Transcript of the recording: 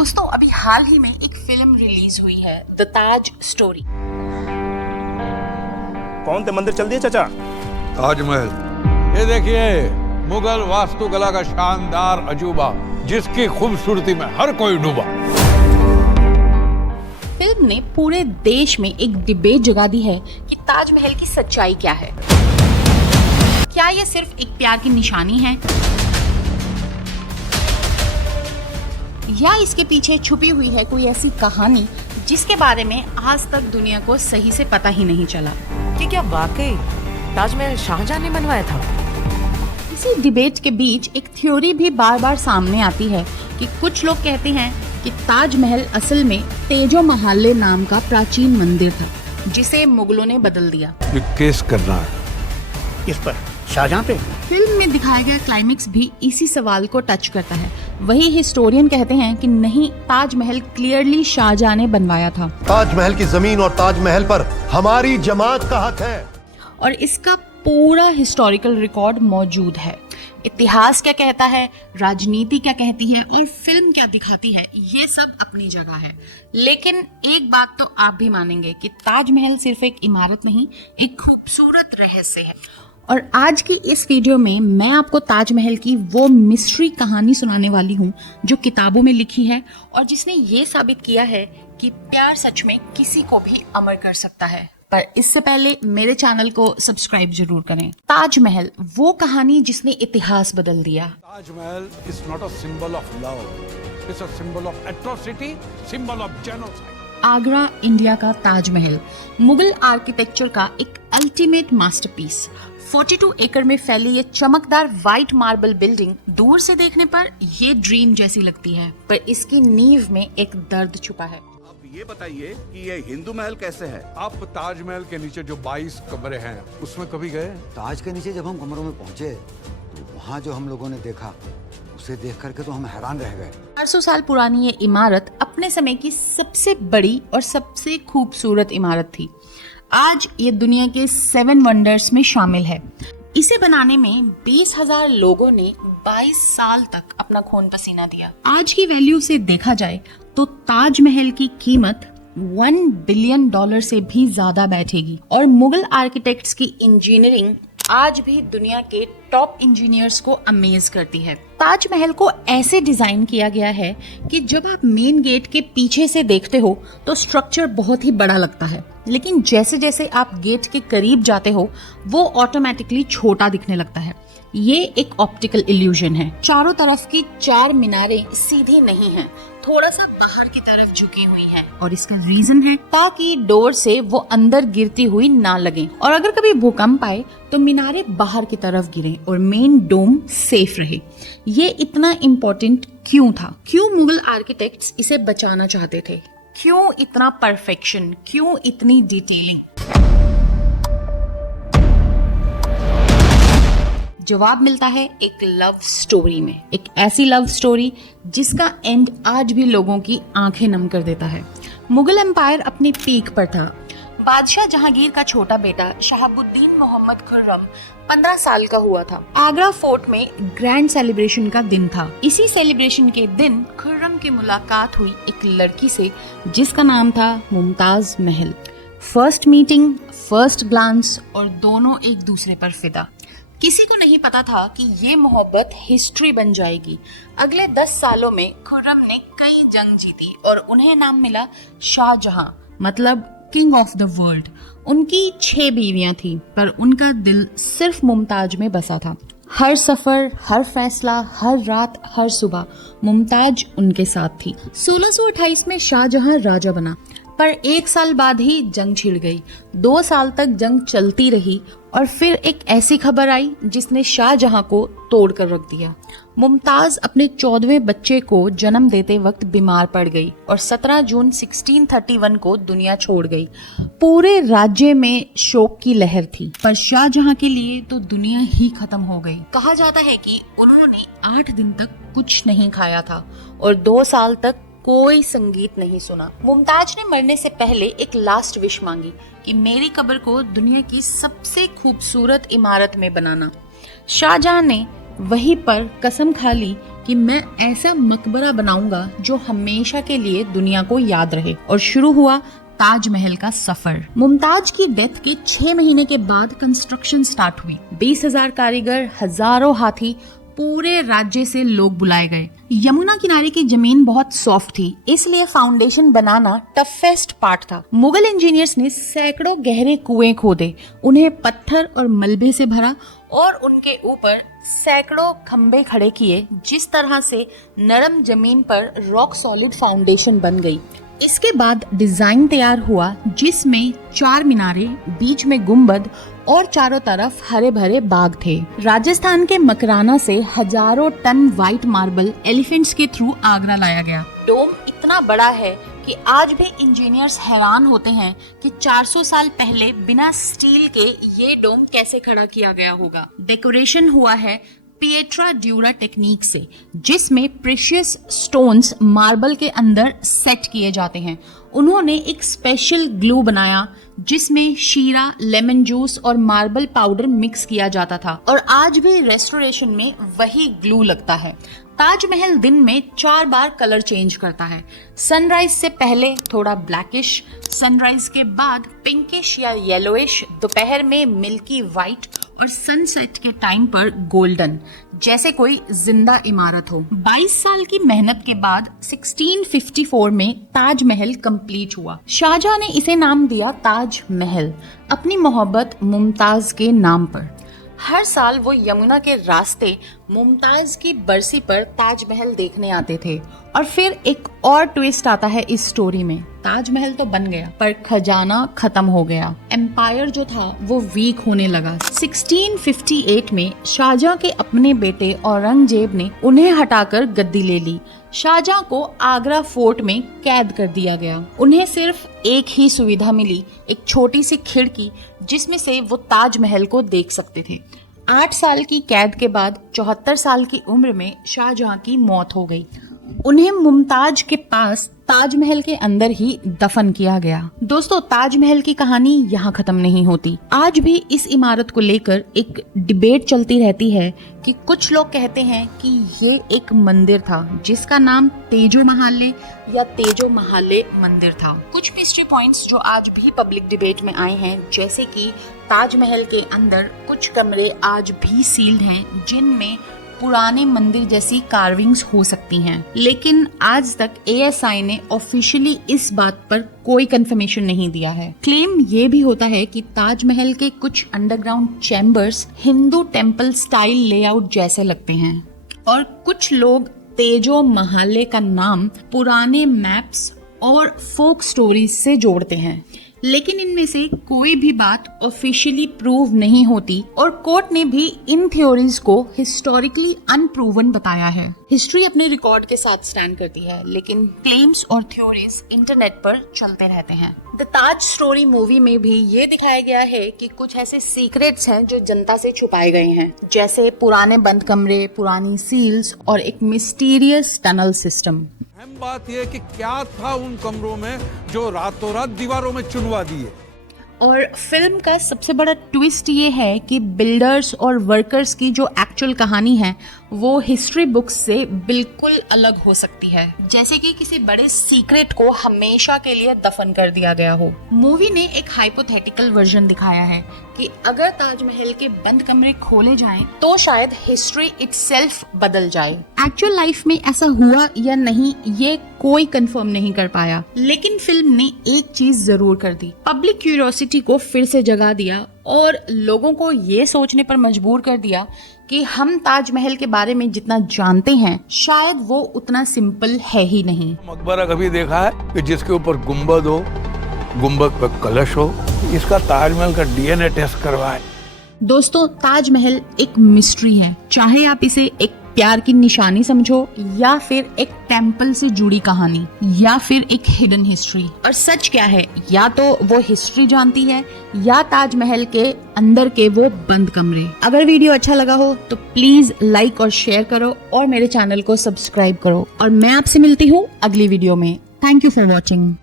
दोस्तों अभी हाल ही में एक फिल्म रिलीज हुई है द ताज स्टोरी। कौन थे मंदिर चल दिए चाचा? ताजमहल। ये देखिए मुगल वास्तुकला का शानदार अजूबा जिसकी खूबसूरती में हर कोई डूबा। फिल्म ने पूरे देश में एक डिबेट जगा दी है कि ताजमहल की सच्चाई क्या है। क्या ये सिर्फ एक प्यार की निशानी है या इसके पीछे छुपी हुई है कोई ऐसी कहानी जिसके बारे में आज तक दुनिया को सही से पता ही नहीं चला। कि क्या वाकई ताजमहल शाहजहां ने बनवाया था? इसी डिबेट के बीच एक थ्योरी भी बार बार सामने आती है कि कुछ लोग कहते हैं कि ताजमहल असल में तेजो महाले नाम का प्राचीन मंदिर था जिसे मुगलों ने बदल दिया। ये केस करना है। किस पर? शाहजहां पे? फिल्म में दिखाया गया क्लाइमेक्स भी इसी सवाल को टच करता है। वही हिस्टोरियन कहते हैं कि नहीं, ताजमहल क्लियरली शाहजहां ने बनवाया था। ताजमहल की जमीन और ताजमहल पर हमारी जमात का हक है और इसका पूरा हिस्टोरिकल रिकॉर्ड मौजूद है। इतिहास क्या कहता है, राजनीति क्या कहती है और फिल्म क्या दिखाती है, ये सब अपनी जगह है। लेकिन एक बात तो आप भी मानेंगे कि ताजमहल सिर्फ एक इमारत नहीं, एक खूबसूरत रहस्य है। और आज की इस वीडियो में मैं आपको ताजमहल की वो मिस्ट्री कहानी सुनाने वाली हूँ जो किताबों में लिखी है और जिसने ये साबित किया है कि प्यार सच में किसी को भी अमर कर सकता है। पर इससे पहले मेरे चैनल को सब्सक्राइब जरूर करें। ताजमहल वो कहानी जिसने इतिहास बदल दिया। Taj Mahal is not a symbol of love, it's a symbol of atrocity, symbol of genocide. Agra, India का ताजमहल मुगल आर्किटेक्चर का एक अल्टीमेट मास्टरपीस। 42 एकड़ में फैली ये चमकदार व्हाइट मार्बल बिल्डिंग दूर से देखने पर ये ड्रीम जैसी लगती है, पर इसकी नींव में एक दर्द छुपा है। अब ये बताइए कि ये हिंदू महल कैसे है? आप ताजमहल के नीचे जो 22 कमरे हैं उसमें कभी गए? ताज के नीचे जब हम कमरों में पहुंचे तो वहाँ जो हम लोगों ने देखा उसे देख करके तो हम हैरान रह गए। 400 साल पुरानी ये इमारत अपने समय की सबसे बड़ी और सबसे खूबसूरत इमारत थी। आज ये दुनिया के 7 वंडर्स में शामिल है। इसे बनाने में 20,000 लोगों ने 22 साल तक अपना खून पसीना दिया। आज की वैल्यू से देखा जाए तो ताजमहल की कीमत $1 बिलियन से भी ज्यादा बैठेगी और मुगल आर्किटेक्ट्स की इंजीनियरिंग आज भी दुनिया के टॉप इंजीनियर्स को अमेज करती है। ताजमहल को ऐसे डिजाइन किया गया है कि जब आप मेन गेट के पीछे से देखते हो तो स्ट्रक्चर बहुत ही बड़ा लगता है, लेकिन जैसे जैसे आप गेट के करीब जाते हो वो ऑटोमेटिकली छोटा दिखने लगता है। ये एक ऑप्टिकल इल्यूजन है। चारों तरफ की 4 मीनारें सीधी नहीं हैं, थोड़ा सा बाहर की तरफ झुकी हुई हैं और इसका रीजन है ताकि डोर से वो अंदर गिरती हुई ना लगे और अगर कभी भूकंप आए तो मीनारें बाहर की तरफ गिरें और मेन डोम सेफ रहे। ये इतना इम्पोर्टेंट क्यों था? क्यों मुगल आर्किटेक्ट्स इसे बचाना चाहते थे? क्यों इतना परफेक्शन? क्यों इतनी डिटेलिंग? जवाब मिलता है एक लव स्टोरी में। एक ऐसी लव स्टोरी जिसका एंड आज भी लोगों की आंखें नम कर देता है। मुगल एम्पायर अपने पीक पर था। बादशाह जहांगीर का छोटा बेटा शहाबुद्दीन मोहम्मद खुर्रम 15 साल का हुआ था। आगरा फोर्ट में ग्रैंड सेलिब्रेशन का दिन था। इसी सेलिब्रेशन के दिन खुर्रम की मुलाकात हुई एक लड़की से जिसका नाम था Mumtaz Mahal. First meeting, first glance और दोनों एक दूसरे पर फिदा। किसी को नहीं पता था कि ये मोहब्बत हिस्ट्री बन जाएगी। अगले 10 सालों में खुर्रम ने कई जंग जीती और उन्हें नाम मिला शाहजहां, मतलब किंग ऑफ द वर्ल्ड। उनकी 6 बीवियां थीं, पर उनका दिल सिर्फ मुमताज में बसा था। हर सफर, हर फैसला, हर रात, हर सुबह मुमताज उनके साथ थी। 1628 में शाहजहां राजा बना, पर 1 साल बाद ही जंग छिड़ गई। 2 साल तक जंग चलती रही और फिर एक ऐसी खबर आई जिसने शाहजहां को तोड़ कर रख दिया। मुमताज अपने 14वें बच्चे को जन्म देते वक्त बीमार पड़ गई और 17 जून 1631 को दुनिया छोड़ गई। पूरे राज्य में शोक की लहर थी, पर शाहजहां के लिए तो दुनिया ही खत्म हो गई। कहा जाता है कि उन्होंने 8 दिन तक कुछ नहीं खाया था और 2 साल तक कोई संगीत नहीं सुना। मुमताज ने मरने से पहले एक लास्ट विश मांगी कि मेरी कब्र को दुनिया की सबसे खूबसूरत इमारत में बनाना। शाहजहां ने वहीं पर कसम खा ली कि मैं ऐसा मकबरा बनाऊंगा जो हमेशा के लिए दुनिया को याद रहे। और शुरू हुआ ताजमहल का सफर। मुमताज की डेथ के 6 महीने के बाद कंस्ट्रक्शन स्टार्ट हुई। 20,000 कारीगर, हजारों हाथी, पूरे राज्य से लोग बुलाए गए। यमुना किनारे की जमीन बहुत सॉफ्ट थी, इसलिए फाउंडेशन बनाना टफेस्ट पार्ट था। मुगल इंजीनियर्स ने सैकड़ों गहरे कुएं खोदे, उन्हें पत्थर और मलबे से भरा और उनके ऊपर सैकड़ों खंबे खड़े किए, जिस तरह से नरम जमीन पर रॉक सॉलिड फाउंडेशन बन गई। इसके बाद डिजाइन तैयार हुआ, जिसमें 4 मीनारे, बीच में गुंबद और चारों तरफ हरे भरे बाग थे। राजस्थान के मकराना से हजारों टन व्हाइट मार्बल एलिफेंट्स के थ्रू आगरा लाया गया। डोम इतना बड़ा है कि आज भी इंजीनियर्स हैरान होते हैं कि 400 साल पहले बिना स्टील के ये डोम कैसे खड़ा किया गया होगा। डेकोरेशन हुआ है पिएट्रा ड्यूरा टेक्निक से, जिसमें प्रेशियस स्टोन्स मार्बल के अंदर सेट किए जाते हैं। उन्होंने एक स्पेशल ग्लू बनाया जिसमें शीरा, लेमन जूस और मार्बल पाउडर मिक्स किया जाता था, और आज भी रेस्टोरेशन में वही ग्लू लगता है। ताजमहल दिन में 4 बार कलर चेंज करता है। सनराइज से पहले थोड़ा ब्लैकिश, सनराइज के बाद पिंकिश या येलोइश, दोपहर में मिल्की व्हाइट और सनसेट के टाइम पर गोल्डन, जैसे कोई जिंदा इमारत हो। 22 साल की मेहनत के बाद 1654 में ताजमहल कंप्लीट हुआ। शाहजहां ने इसे नाम दिया ताज महल, अपनी मोहब्बत मुमताज के नाम पर। हर साल वो यमुना के रास्ते मुमताज की बरसी पर ताजमहल देखने आते थे। और फिर एक और ट्विस्ट आता है इस स्टोरी में। ताजमहल तो बन गया, पर खजाना खत्म हो गया। एम्पायर जो था वो वीक होने लगा। 1658 में शाहजहां के अपने बेटे औरंगजेब ने उन्हें हटाकर गद्दी ले ली। शाहजहां को आगरा फोर्ट में कैद कर दिया गया। उन्हें सिर्फ एक ही सुविधा मिली, एक छोटी सी खिड़की जिसमें से वो ताजमहल को देख सकते थे। 8 साल की कैद के बाद 74 साल की उम्र में शाहजहां की मौत हो गई। उन्हें मुमताज के पास ताजमहल के अंदर ही दफन किया गया। दोस्तों, ताजमहल की कहानी यहाँ खत्म नहीं होती। आज भी इस इमारत को लेकर एक डिबेट चलती रहती है कि कुछ लोग कहते हैं कि ये एक मंदिर था जिसका नाम तेजो महाले या तेजो महाले मंदिर था। कुछ मिस्ट्री पॉइंट्स जो आज भी पब्लिक डिबेट में आए हैं, जैसे कि ताजमहल के अंदर कुछ कमरे आज भी सील्ड हैं जिनमें पुराने मंदिर जैसी कार्विंग्स हो सकती हैं, लेकिन आज तक ASI ने ऑफिशियली इस बात पर कोई कंफर्मेशन नहीं दिया है। क्लेम ये भी होता है कि ताजमहल के कुछ underground chambers Hindu temple style layout जैसे लगते हैं, और कुछ लोग तेजो महाले का नाम पुराने मैप्स और फोक स्टोरीज से जोड़ते हैं, लेकिन इनमें से कोई भी बात ऑफिशियली प्रूव नहीं होती, और कोर्ट ने भी इन थ्योरीज को हिस्टोरिकली अनप्रूवन बताया है। हिस्ट्री अपने रिकॉर्ड के साथ स्टैंड करती है, लेकिन क्लेम्स और थ्योरीज इंटरनेट पर चलते रहते हैं। द ताज स्टोरी मूवी में भी ये दिखाया गया है कि कुछ ऐसे सीक्रेट्स हैं जो जनता से छुपाए गए हैं, जैसे पुराने बंद कमरे, पुरानी सील्स और एक मिस्टीरियस टनल सिस्टम। अहम बात यह कि क्या था उन कमरों में जो रातों रात दीवारों में चुनवा दिए। और फिल्म का सबसे बड़ा ट्विस्ट ये है कि बिल्डर्स और वर्कर्स की जो एक्चुअल कहानी है वो हिस्ट्री बुक्स से बिल्कुल अलग हो सकती है, जैसे कि किसी बड़े सीक्रेट को हमेशा के लिए दफन कर दिया गया हो। मूवी ने एक हाइपोथेटिकल वर्जन दिखाया है कि अगर ताजमहल के बंद कमरे खोले जाएं, तो शायद हिस्ट्री इटसेल्फ बदल जाए। एक्चुअल लाइफ में ऐसा हुआ या नहीं ये कोई कंफर्म नहीं कर पाया, लेकिन फिल्म ने एक चीज जरूर कर दी, पब्लिक क्यूरियोसिटी को फिर से जगा दिया और लोगों को ये सोचने पर मजबूर कर दिया कि हम ताजमहल के बारे में जितना जानते हैं शायद वो उतना सिंपल है ही नहीं। मकबरा कभी देखा है कि जिसके ऊपर गुंबद हो, गुंबद पर कलश हो? इसका ताजमहल का DNA टेस्ट करवाए। दोस्तों, ताजमहल एक मिस्ट्री है, चाहे आप इसे एक प्यार की निशानी समझो या फिर एक टेम्पल से जुड़ी कहानी या फिर एक हिडन हिस्ट्री। और सच क्या है, या तो वो हिस्ट्री जानती है या ताजमहल के अंदर के वो बंद कमरे। अगर वीडियो अच्छा लगा हो तो प्लीज लाइक और शेयर करो और मेरे चैनल को सब्सक्राइब करो, और मैं आपसे मिलती हूँ अगली वीडियो में। Thank you for watching.